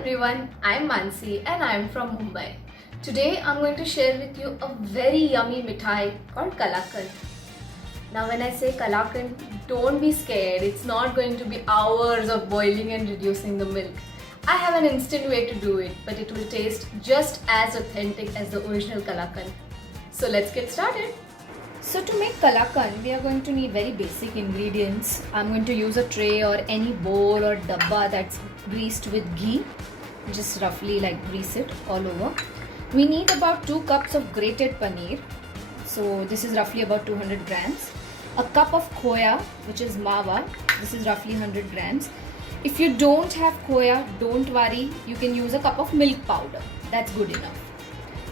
everyone, I'm Mansi and I'm from Mumbai. Today I'm going to share with you a very yummy mithai called Kalakand. Now when I say Kalakand, don't be scared, it's not going to be hours of boiling and reducing the milk. I have an instant way to do it, but it will taste just as authentic as the original Kalakand. So let's get started. So to make Kalakand, we are going to need very basic ingredients. I'm going to use a tray or any bowl or dabba that's greased with ghee. Just roughly grease it all over. We need about 2 cups of grated paneer. So this is roughly about 200 grams. A cup of khoya, which is mawa. This is roughly 100 grams. If you don't have khoya, don't worry. You can use a cup of milk powder. That's good enough.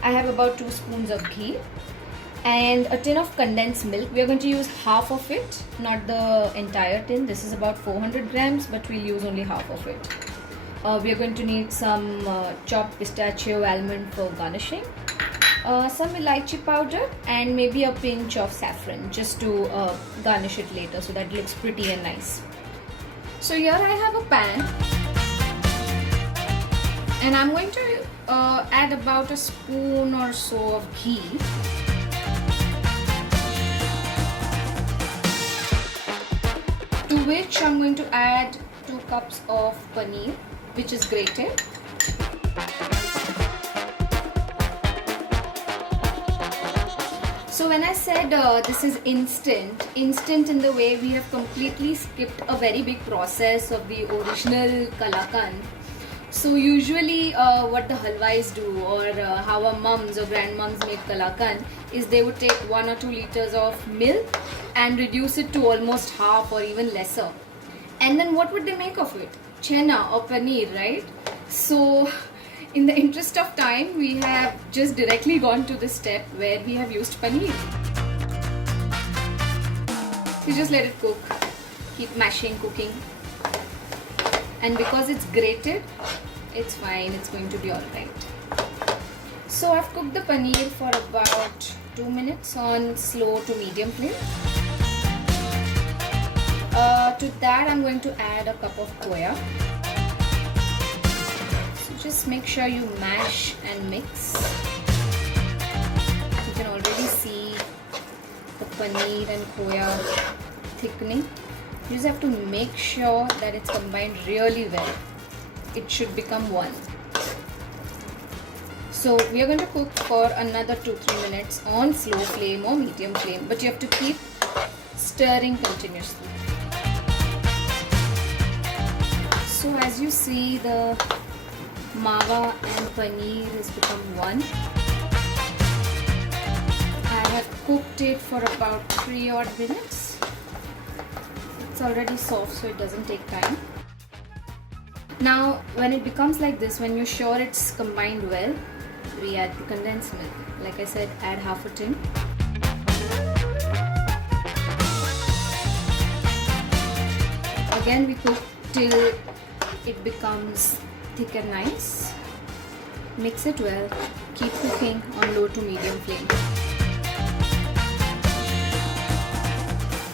I have about 2 spoons of ghee and a tin of condensed milk. We are going to use half of it, not the entire tin. This is about 400 grams, but we'll use only half of it. We are going to need some chopped pistachio almond for garnishing, some elaichi powder, and maybe a pinch of saffron just to garnish it later so that it looks pretty and nice. So here I have a pan and I'm going to add about a spoon or so of ghee. To which I'm going to add 2 cups of paneer, which is grated. So when I said this is instant in the way we have completely skipped a very big process of the original Kalakand. So usually what the halwais do, or how our mums or grandmoms make Kalakand, is they would take 1 or 2 liters of milk and reduce it to almost half or even lesser. And then what would they make of it? Chena or paneer, right? So in the interest of time, we have just directly gone to the step where we have used paneer. You just let it cook. Keep mashing, cooking. And because it's grated, it's fine, it's going to be alright. So I've cooked the paneer for about 2 minutes on slow to medium flame. To that I'm going to add a cup of khoya. So just make sure you mash and mix. You can already see the paneer and khoya thickening. You just have to make sure that it's combined really well. It should become one. So we are going to cook for another 2-3 minutes on slow flame or medium flame, but you have to keep stirring continuously. So as you see, the mawa and paneer has become one. I have cooked it for about 3 odd minutes. It's already soft, so it doesn't take time. Now when it becomes like this, when you're sure it's combined well, we add the condensed milk. Like I said, add half a tin. Again we cook till it becomes thick and nice. Mix it well. Keep cooking on low to medium flame.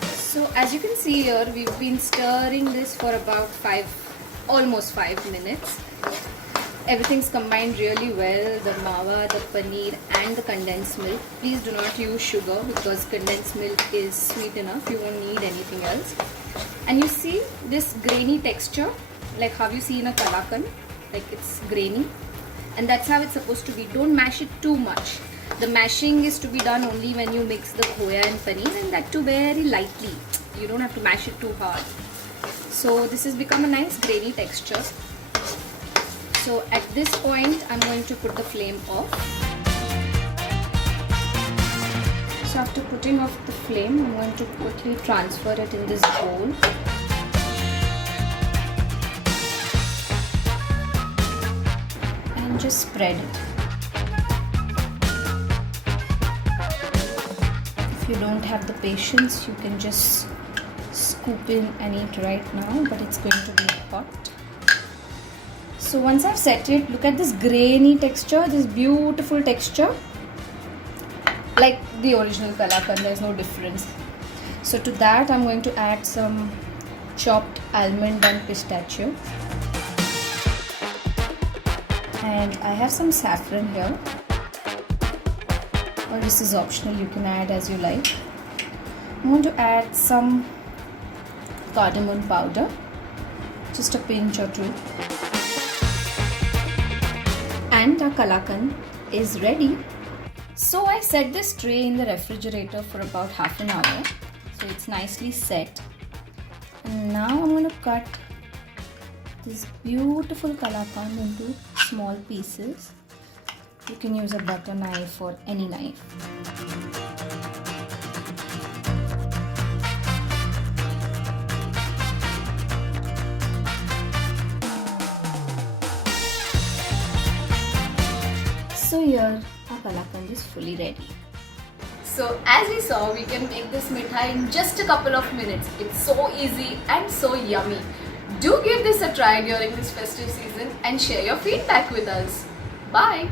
So as you can see here, we've been stirring this for about almost 5 minutes. Everything's combined really well, the mawa, the paneer and the condensed milk. Please do not use sugar because condensed milk is sweet enough. You won't need anything else. And you see this grainy texture, like how you see in a Kalakand, like it's grainy. And that's how it's supposed to be. Don't mash it too much. The mashing is to be done only when you mix the khoya and paneer, and that too very lightly. You don't have to mash it too hard. So this has become a nice grainy texture. So at this point, I'm going to put the flame off. So after putting off the flame, I'm going to quickly transfer it in this bowl. And just spread it. If you don't have the patience, you can just scoop in and eat right now, but it's going to be hot. So once I've set it, look at this grainy texture, this beautiful texture. Like the original Kalakand, there's no difference. So to that I'm going to add some chopped almond and pistachio. And I have some saffron here, or this is optional, you can add as you like. I'm going to add some cardamom powder, just a pinch or two. And our kalakand is ready. So I set this tray in the refrigerator for about half an hour, so it's nicely set. And now I'm going to cut this beautiful kalakand into small pieces. You can use a butter knife or any knife. So here our kalakand is fully ready. So as we saw, we can make this mithai in just a couple of minutes. It's so easy and so yummy. Do give this a try during this festive season and share your feedback with us. Bye!